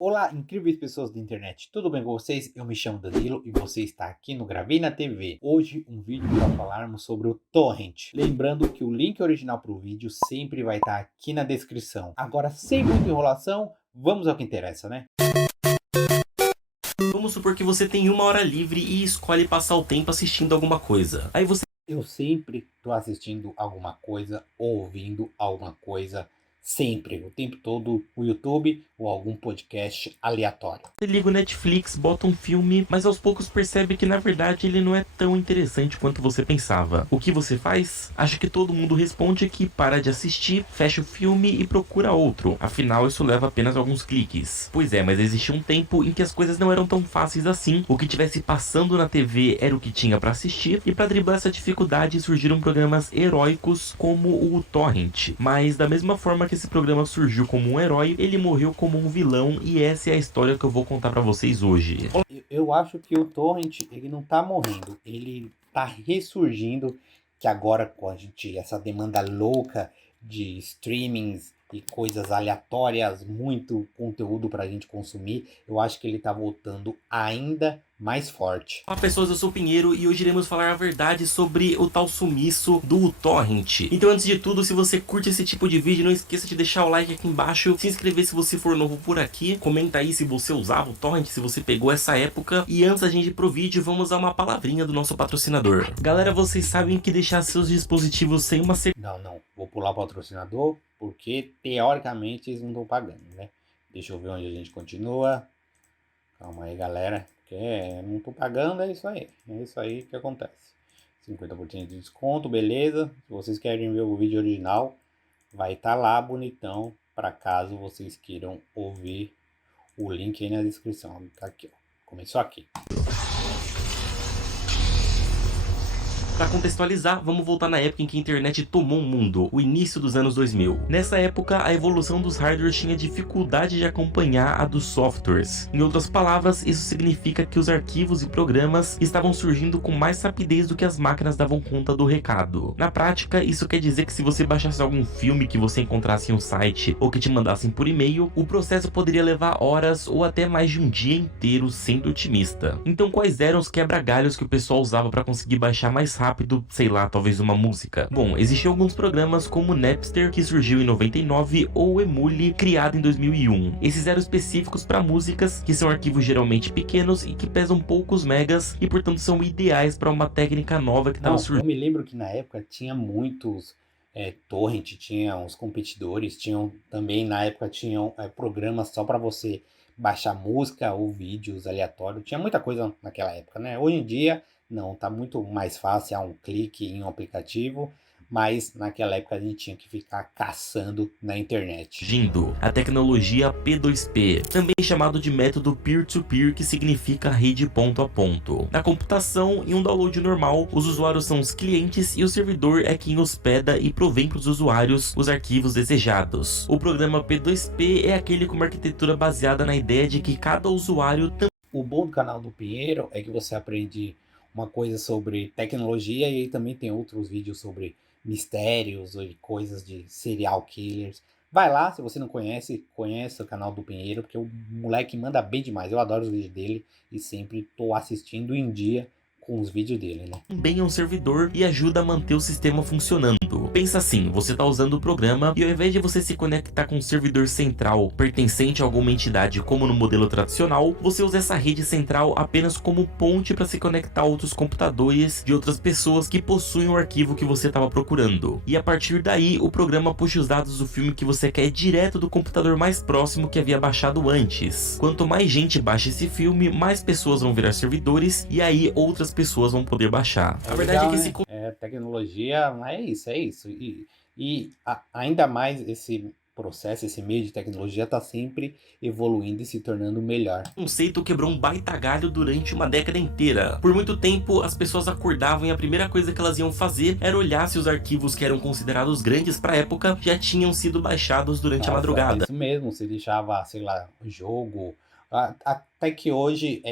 Olá, incríveis pessoas da internet, tudo bem com vocês? Eu me chamo Danilo e você está aqui no Gravei na TV. Hoje um vídeo para falarmos sobre o Torrent. Lembrando que o link original para o vídeo sempre vai estar aqui na descrição. Agora, sem muita enrolação, vamos ao que interessa, né? Vamos supor que você tem 1 hora livre e escolhe passar o tempo assistindo alguma coisa. Aí você Eu sempre estou assistindo alguma coisa, ouvindo alguma coisa, sempre, o tempo todo, o YouTube ou algum podcast aleatório. liga o Netflix, bota um filme, mas aos poucos percebe que na verdade ele não é tão interessante quanto você pensava. O que você faz? Acho que todo mundo responde que para de assistir, fecha o filme e procura outro. Afinal, isso leva apenas alguns cliques. Pois é, mas existia um tempo em que as coisas não eram tão fáceis assim. O que tivesse passando na TV era o que tinha para assistir, e para driblar essa dificuldade surgiram programas heróicos como o Torrent. Mas da mesma forma que esse programa surgiu como um herói, ele morreu como um vilão, e essa é a história que eu vou contar pra vocês hoje. Eu acho que o Torrent, ele não tá morrendo, ele tá ressurgindo, que agora com essa demanda louca de streamings e coisas aleatórias, muito conteúdo pra gente consumir, eu acho que ele tá voltando ainda mais forte. Olá pessoas, eu sou o Pinheiro e hoje iremos falar a verdade sobre o tal sumiço do Torrent. Então antes de tudo, se você curte esse tipo de vídeo, não esqueça de deixar o like aqui embaixo, se inscrever se você for novo por aqui, comenta aí se você usava o Torrent, se você pegou essa época. E antes da gente ir pro vídeo, vamos a uma palavrinha do nosso patrocinador. Galera, vocês sabem que deixar seus dispositivos sem uma Não, vou pular o patrocinador, porque teoricamente eles não estão pagando, né? Deixa eu ver onde a gente continua. Calma aí, galera. Porque não tô pagando, é isso aí. É isso aí que acontece. 50% de desconto, beleza. Se vocês querem ver o vídeo original, vai estar lá bonitão. Para caso vocês queiram ouvir, o link aí na descrição. Tá aqui, ó. Começou aqui. Para contextualizar, vamos voltar na época em que a internet tomou o mundo, o início dos anos 2000. Nessa época, a evolução dos hardwares tinha dificuldade de acompanhar a dos softwares. Em outras palavras, isso significa que os arquivos e programas estavam surgindo com mais rapidez do que as máquinas davam conta do recado. Na prática, isso quer dizer que se você baixasse algum filme que você encontrasse em um site ou que te mandassem por e-mail, o processo poderia levar horas ou até mais de um dia inteiro, sendo otimista. Então, quais eram os quebra-galhos que o pessoal usava para conseguir baixar mais rápido, sei lá, talvez uma música? Bom, existiam alguns programas como o Napster, que surgiu em 99, ou o Emule, criado em 2001. Esses eram específicos para músicas, que são arquivos geralmente pequenos e que pesam poucos megas, e portanto são ideais para uma técnica nova que estava surgindo. Eu me lembro que na época tinha muitos torrent, tinha uns competidores, tinham também na época tinham programas só para você baixar música ou vídeos aleatórios. Tinha muita coisa naquela época, né? Hoje em dia não, tá muito mais fácil, há um clique em um aplicativo, mas naquela época a gente tinha que ficar caçando na internet. A tecnologia P2P, também chamado de método peer-to-peer, que significa rede ponto a ponto. Na computação, em um download normal, os usuários são os clientes e o servidor é quem hospeda e provém para os usuários os arquivos desejados. O programa P2P é aquele com uma arquitetura baseada na ideia de que cada usuário O bom do canal do Pinheiro é que você aprende uma coisa sobre tecnologia e aí também tem outros vídeos sobre mistérios e coisas de serial killers. Vai lá, se você não conhece, conheça o canal do Pinheiro, porque o moleque manda bem demais. Eu adoro os vídeos dele e sempre tô assistindo em dia com os vídeos dele, né? também é um servidor e ajuda a manter o sistema funcionando. Pensa assim, você está usando o programa e ao invés de você se conectar com um servidor central pertencente a alguma entidade como no modelo tradicional, você usa essa rede central apenas como ponte para se conectar a outros computadores de outras pessoas que possuem o arquivo que você estava procurando. E a partir daí, o programa puxa os dados do filme que você quer direto do computador mais próximo que havia baixado antes. Quanto mais gente baixa esse filme, mais pessoas vão virar servidores e aí outras pessoas vão poder baixar. A verdade é que esse Tecnologia, é isso. Ainda mais esse processo, esse meio de tecnologia está sempre evoluindo e se tornando melhor. conceito quebrou um baita galho durante uma década inteira. Por muito tempo, as pessoas acordavam e a primeira coisa que elas iam fazer era olhar se os arquivos que eram considerados grandes para a época já tinham sido baixados durante a madrugada. É isso mesmo, você deixava, sei lá, o jogo. Até que hoje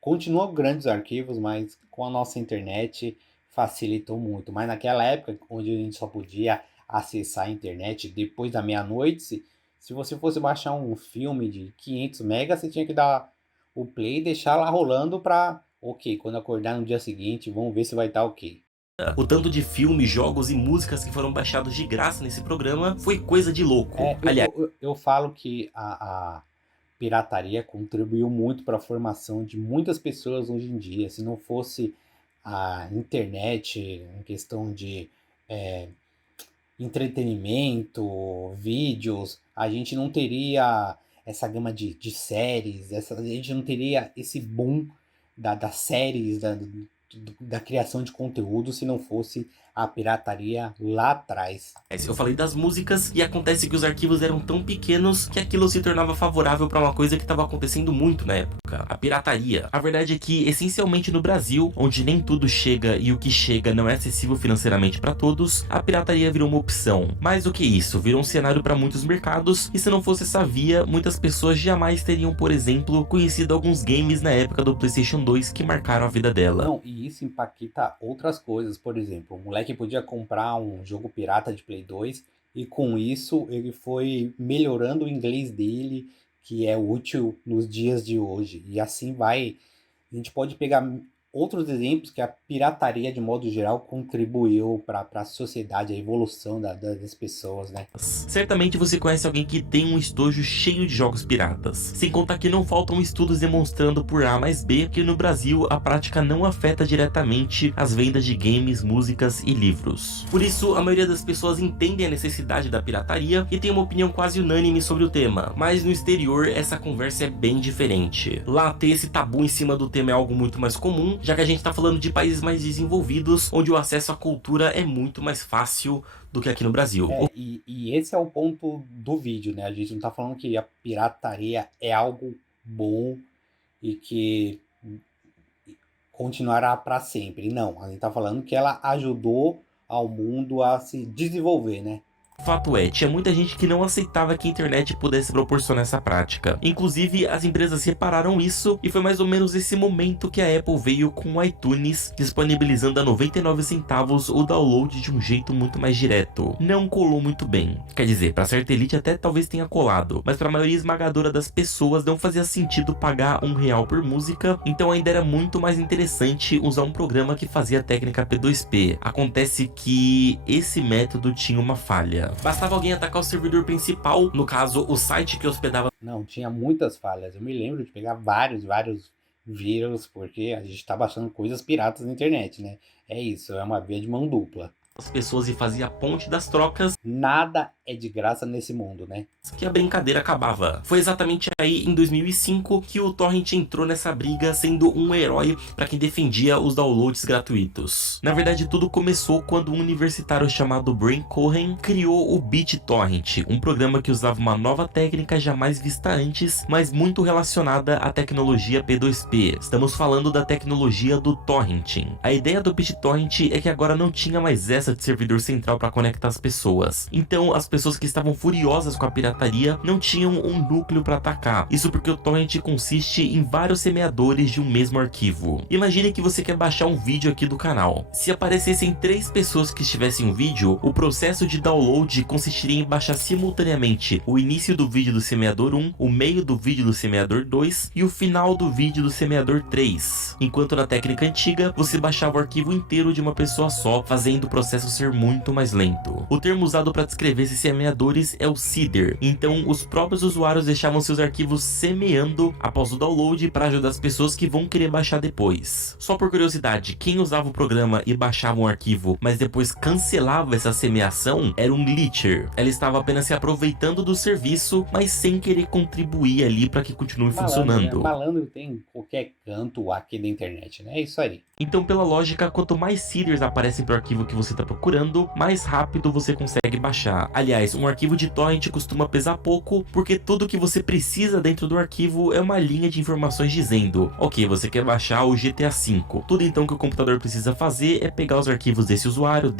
continuam grandes arquivos, mas com a nossa internet facilitou muito. Mas naquela época, onde a gente só podia acessar a internet depois da meia-noite, Se você fosse baixar um filme de 500 megas, você tinha que dar o play e deixar lá rolando pra, ok, quando acordar no dia seguinte, vamos ver se vai estar ok. O tanto de filmes, jogos e músicas que foram baixados de graça nesse programa foi coisa de louco. Aliás, Eu falo que a pirataria contribuiu muito para a formação de muitas pessoas hoje em dia. Se não fosse a internet em questão de entretenimento, vídeos, a gente não teria essa gama de séries, a gente não teria esse boom das séries, da criação de conteúdo se não fosse a pirataria lá atrás. eu falei das músicas e acontece que os arquivos eram tão pequenos que aquilo se tornava favorável para uma coisa que estava acontecendo muito na época, a pirataria. A verdade é que, essencialmente no Brasil, onde nem tudo chega e o que chega não é acessível financeiramente para todos, a pirataria virou uma opção. Mais do que isso, virou um cenário para muitos mercados, e se não fosse essa via, muitas pessoas jamais teriam, por exemplo, conhecido alguns games na época do PlayStation 2 que marcaram a vida dela. Não, e isso impacta outras coisas. Por exemplo, o moleque podia comprar um jogo pirata de Play 2 e com isso ele foi melhorando o inglês dele, que é útil nos dias de hoje. E assim vai. A gente pode pegar outros exemplos que a pirataria, de modo geral, contribuiu para a sociedade, a evolução das pessoas, né? Certamente você conhece alguém que tem um estojo cheio de jogos piratas. Sem contar que não faltam estudos demonstrando por A mais B que no Brasil a prática não afeta diretamente as vendas de games, músicas e livros. Por isso, a maioria das pessoas entendem a necessidade da pirataria e tem uma opinião quase unânime sobre o tema. Mas no exterior, essa conversa é bem diferente. Lá, ter esse tabu em cima do tema é algo muito mais comum, já que a gente tá falando de países mais desenvolvidos, onde o acesso à cultura é muito mais fácil do que aqui no Brasil. E esse é o ponto do vídeo, né? A gente não tá falando que a pirataria é algo bom e que continuará para sempre. Não, a gente tá falando que ela ajudou ao mundo a se desenvolver, né? Fato é, tinha muita gente que não aceitava que a internet pudesse proporcionar essa prática. Inclusive, as empresas repararam isso e foi mais ou menos esse momento que a Apple veio com o iTunes, disponibilizando a 99 centavos o download de um jeito muito mais direto. Não colou muito bem. Quer dizer, pra certa elite até talvez tenha colado, mas pra maioria esmagadora das pessoas não fazia sentido pagar R$1 por música, então ainda era muito mais interessante usar um programa que fazia a técnica P2P. Acontece que esse método tinha uma falha. Bastava alguém atacar o servidor principal, no caso, o site que hospedava. Não, tinha muitas falhas. Eu me lembro de pegar vários vírus, porque a gente tá baixando coisas piratas na internet, né? É isso, é uma via de mão dupla. As pessoas e fazia a ponte das trocas. Nada é de graça nesse mundo, né? Que a brincadeira acabava. Foi exatamente aí, em 2005, que o Torrent entrou nessa briga, sendo um herói para quem defendia os downloads gratuitos. Na verdade, tudo começou quando um universitário chamado Brian Cohen criou o BitTorrent, um programa que usava uma nova técnica jamais vista antes, mas muito relacionada à tecnologia P2P. Estamos falando da tecnologia do torrenting. A ideia do BitTorrent é que agora não tinha mais essa de servidor central para conectar as pessoas. Então, as pessoas que estavam furiosas com a pirataria não tinham um núcleo para atacar. Isso porque o torrent consiste em vários semeadores de um mesmo arquivo. Imagine que você quer baixar um vídeo aqui do canal. Se aparecessem 3 pessoas que estivessem um vídeo, o processo de download consistiria em baixar simultaneamente o início do vídeo do semeador 1, o meio do vídeo do semeador 2 e o final do vídeo do semeador 3. Enquanto na técnica antiga, você baixava o arquivo inteiro de uma pessoa só, fazendo o processo ser muito mais lento. O termo usado para descrever esses semeadores é o seeder. Então, os próprios usuários deixavam seus arquivos semeando após o download para ajudar as pessoas que vão querer baixar depois. Só por curiosidade, quem usava o programa e baixava um arquivo, mas depois cancelava essa semeação, era um glitcher. Ela estava apenas se aproveitando do serviço, mas sem querer contribuir ali para que continue funcionando. Né? Malandro tem em qualquer canto aqui da internet, né? É isso aí. Então, pela lógica, quanto mais seeders aparecem para o arquivo que você está procurando, mais rápido você consegue baixar. Aliás, um arquivo de torrent costuma pesar pouco, porque tudo que você precisa dentro do arquivo é uma linha de informações dizendo: ok, você quer baixar o GTA V. Tudo então que o computador precisa fazer é pegar os arquivos desse usuário,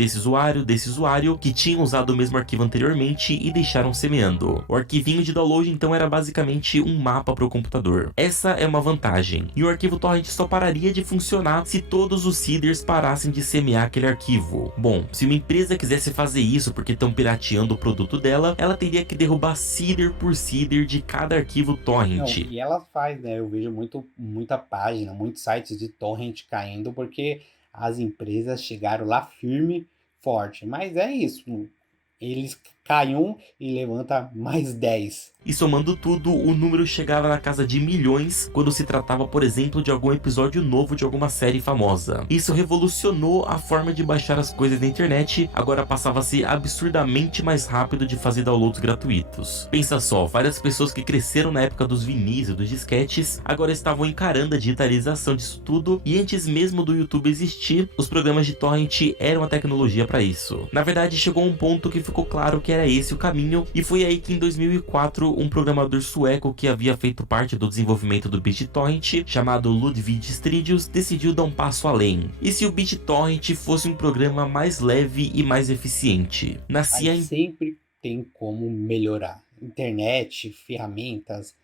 que tinham usado o mesmo arquivo anteriormente e deixaram semeando. O arquivinho de download então era basicamente um mapa para o computador. Essa é uma vantagem. E o arquivo torrent só pararia de funcionar se todos os seeders parassem de semear aquele arquivo. Bom, se uma empresa quisesse fazer isso porque estão pirateando produto dela, ela teria que derrubar seeder por seeder de cada arquivo Não, torrent. e ela faz, né? Eu vejo muita página, muitos sites de torrent caindo porque as empresas chegaram lá firme, forte. Mas é isso. Eles caem um e levanta mais 10. E somando tudo, o número chegava na casa de milhões quando se tratava, por exemplo, de algum episódio novo de alguma série famosa. Isso revolucionou a forma de baixar as coisas da internet, agora passava a ser absurdamente mais rápido de fazer downloads gratuitos. Pensa só, várias pessoas que cresceram na época dos vinis e dos disquetes, agora estavam encarando a digitalização disso tudo, e antes mesmo do YouTube existir, os programas de torrent eram a tecnologia para isso. Na verdade, chegou um ponto que ficou claro que era esse o caminho, e foi aí que em 2004 um programador sueco que havia feito parte do desenvolvimento do BitTorrent, chamado Ludwig Stridius, decidiu dar um passo além. E se o BitTorrent fosse um programa mais leve e mais eficiente? Nascia Aí sempre tem como melhorar. Internet, ferramentas,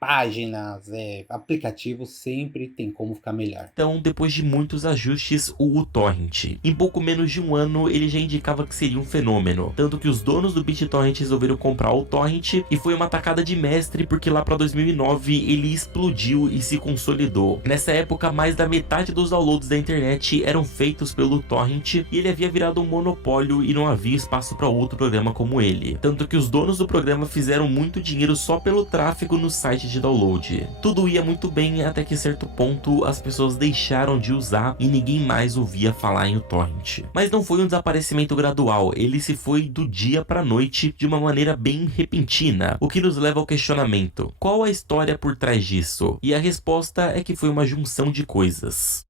páginas, aplicativos, sempre tem como ficar melhor. então, depois de muitos ajustes, o uTorrent. Em pouco menos de um ano, ele já indicava que seria um fenômeno, tanto que os donos do BitTorrent resolveram comprar o torrent, e foi uma tacada de mestre porque lá para 2009 ele explodiu e se consolidou. Nessa época, mais da metade dos downloads da internet eram feitos pelo torrent, e ele havia virado um monopólio e não havia espaço para outro programa como ele, tanto que os donos do programa fizeram muito dinheiro só pelo tráfego no site de download. Tudo ia muito bem até que certo ponto as pessoas deixaram de usar e ninguém mais ouvia falar em uTorrent. Mas não foi um desaparecimento gradual, ele se foi do dia para noite de uma maneira bem repentina, o que nos leva ao questionamento: qual a história por trás disso? E a resposta é que foi uma junção de coisas.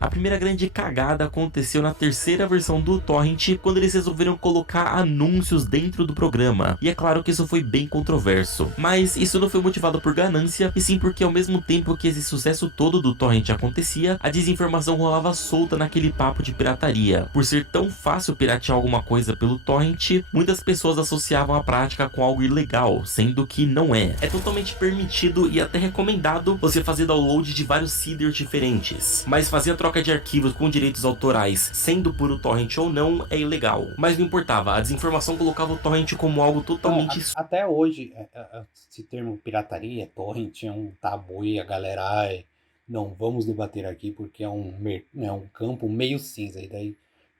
A primeira grande cagada aconteceu na terceira versão do torrent, quando eles resolveram colocar anúncios dentro do programa. E é claro que isso foi bem controverso, mas isso não foi motivado por ganância, e sim porque ao mesmo tempo que esse sucesso todo do torrent acontecia, a desinformação rolava solta naquele papo de pirataria. Por ser tão fácil piratear alguma coisa pelo torrent, muitas pessoas associavam a prática com algo ilegal, sendo que não é. É totalmente permitido e até recomendado você fazer download de vários seeders diferentes, mas fazer a troca de arquivos com direitos autorais, sendo por uTorrent ou não, é ilegal. Mas não importava, a desinformação colocava o torrent como algo totalmente... Até hoje, esse termo pirataria, torrent, é um tabu e a galera, não vamos debater aqui porque é um campo meio cinza. E daí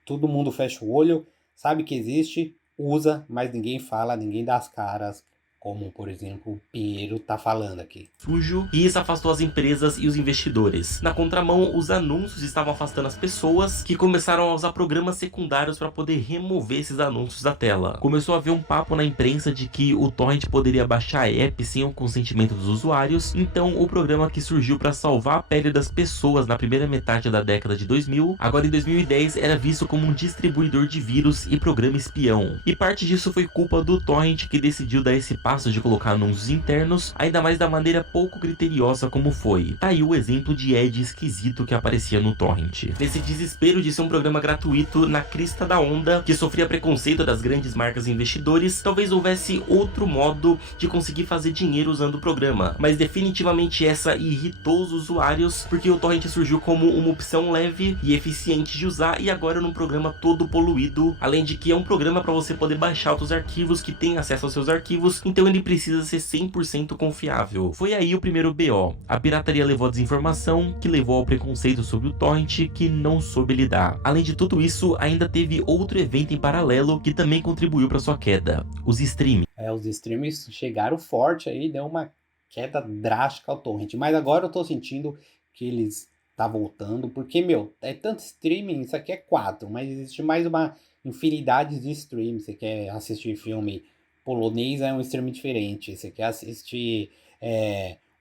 todo mundo fecha o olho, sabe que existe, usa, mas ninguém fala, ninguém dá as caras, como por exemplo o Pinheiro tá falando aqui. Sujo, e isso afastou as empresas e os investidores. Na contramão, os anúncios estavam afastando as pessoas, que começaram a usar programas secundários para poder remover esses anúncios da tela. Começou a haver um papo na imprensa de que o torrent poderia baixar app sem o consentimento dos usuários, então o programa que surgiu para salvar a pele das pessoas na primeira metade da década de 2000, agora em 2010 era visto como um distribuidor de vírus e programa espião. E parte disso foi culpa do torrent, que decidiu dar esse passo de colocar anúncios internos, ainda mais da maneira pouco criteriosa como foi. Tá aí o exemplo de ad esquisito que aparecia no torrent. Nesse desespero de ser um programa gratuito na crista da onda, que sofria preconceito das grandes marcas e investidores, talvez houvesse outro modo de conseguir fazer dinheiro usando o programa, mas definitivamente essa irritou os usuários, porque o torrent surgiu como uma opção leve e eficiente de usar, e agora num programa todo poluído, além de que é um programa para você poder baixar outros arquivos que têm acesso aos seus arquivos, então ele precisa ser 100% confiável. Foi aí o primeiro BO. A pirataria levou a desinformação, que levou ao preconceito sobre o torrent, que não soube lidar. Além de tudo isso, ainda teve outro evento em paralelo que também contribuiu para sua queda: os streaming. Os streams chegaram forte aí, deu uma queda drástica ao torrent, mas agora eu tô sentindo que eles tá voltando, porque, é tanto streaming, isso aqui é 4, mas existe mais uma infinidade de streams. Você quer assistir filme polonês, é um stream diferente. Você quer assistir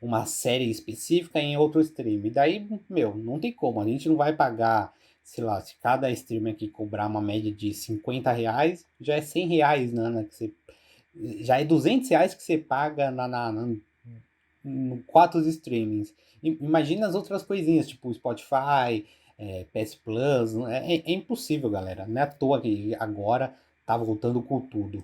uma série específica em outro stream. E daí, não tem como. A gente não vai pagar, sei lá, se cada stream aqui cobrar uma média de R$50, já é R$100, né? Que você, já é R$200 que você paga no 4 streamings. Imagina as outras coisinhas, tipo Spotify, PS Plus. É impossível, galera. Não é à toa que agora tá voltando com tudo.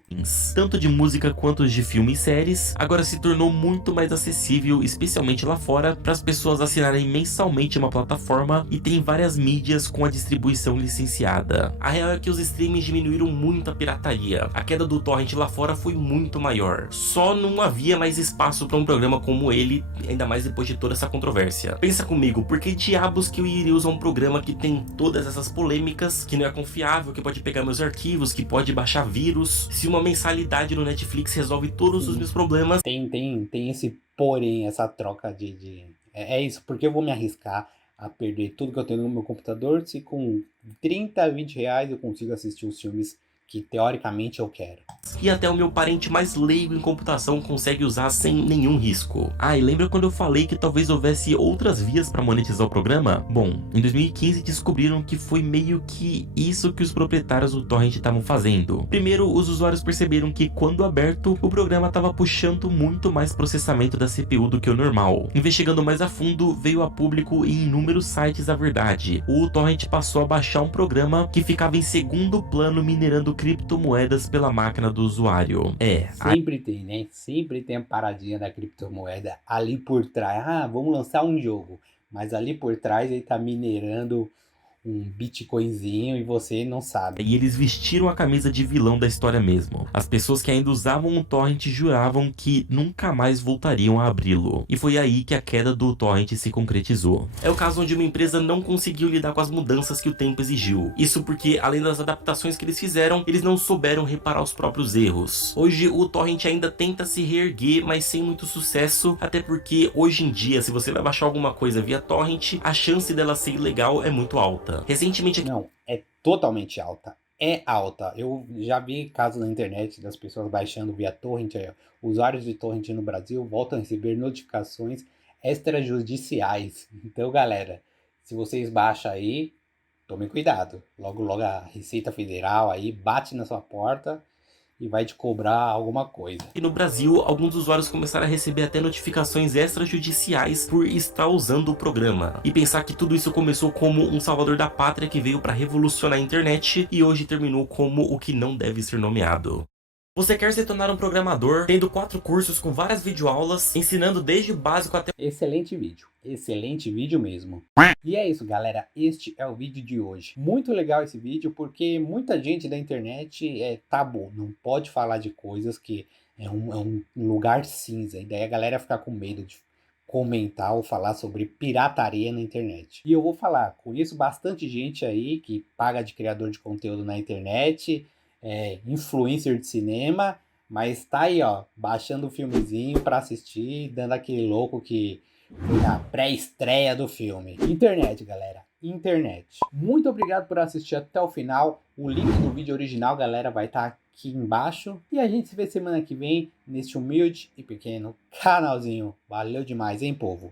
Tanto de música quanto de filmes e séries, agora se tornou muito mais acessível, especialmente lá fora, para as pessoas assinarem mensalmente uma plataforma e tem várias mídias com a distribuição licenciada. A real é que os streamings diminuíram muito a pirataria. A queda do torrent lá fora foi muito maior. Só não havia mais espaço para um programa como ele, ainda mais depois de toda essa controvérsia. Pensa comigo, por que diabos que eu iria usar um programa que tem todas essas polêmicas, que não é confiável, que pode pegar meus arquivos, que pode baixar vírus, se uma mensalidade no Netflix resolve todos os meus problemas? Tem esse porém, essa troca de... É isso, porque eu vou me arriscar a perder tudo que eu tenho no meu computador se com 30, 20 reais eu consigo assistir os filmes que teoricamente eu quero. E até o meu parente mais leigo em computação consegue usar sem nenhum risco. Ah, e lembra quando eu falei que talvez houvesse outras vias para monetizar o programa? Bom, em 2015 descobriram que foi meio que isso que os proprietários do torrent estavam fazendo. Primeiro, os usuários perceberam que quando aberto, o programa estava puxando muito mais processamento da CPU do que o normal. Investigando mais a fundo, veio a público em inúmeros sites a verdade. O torrent passou a baixar um programa que ficava em segundo plano minerando criptomoedas pela máquina do usuário. Sempre tem, né? Sempre tem a paradinha da criptomoeda ali por trás. Ah, vamos lançar um jogo. Mas ali por trás ele tá minerando um bitcoinzinho e você não sabe. E eles vestiram a camisa de vilão da história mesmo. As pessoas que ainda usavam o torrent juravam que nunca mais voltariam a abri-lo. E foi aí que a queda do torrent se concretizou. É o caso onde uma empresa não conseguiu lidar com as mudanças que o tempo exigiu. Isso porque, além das adaptações que eles fizeram, eles não souberam reparar os próprios erros. Hoje o torrent ainda tenta se reerguer, mas sem muito sucesso, até porque hoje em dia, se você vai baixar alguma coisa via torrent, a chance dela ser ilegal é muito alta. Recentemente... Não, é totalmente alta. É alta. Eu já vi casos na internet das pessoas baixando via torrent. Usuários de torrent no Brasil voltam a receber notificações extrajudiciais. Então, galera, se vocês baixam aí, tomem cuidado. Logo, logo a Receita Federal aí bate na sua porta e vai te cobrar alguma coisa. E no Brasil, alguns usuários começaram a receber até notificações extrajudiciais por estar usando o programa. E pensar que tudo isso começou como um salvador da pátria que veio para revolucionar a internet e hoje terminou como o que não deve ser nomeado. Você quer se tornar um programador, tendo 4 cursos com várias videoaulas, ensinando desde o básico até... Excelente vídeo mesmo. E é isso, galera, este é o vídeo de hoje. Muito legal esse vídeo porque muita gente da internet é tabu, não pode falar de coisas que é um lugar cinza, e daí a galera fica com medo de comentar ou falar sobre pirataria na internet. E eu vou falar, conheço bastante gente aí que paga de criador de conteúdo na internet, influencer de cinema, mas tá aí, ó, baixando o filmezinho pra assistir, dando aquele louco que foi na pré-estreia do filme. Internet, galera, internet. Muito obrigado por assistir até o final. O link do vídeo original, galera, vai estar aqui embaixo. E a gente se vê semana que vem neste humilde e pequeno canalzinho. Valeu demais, hein, povo?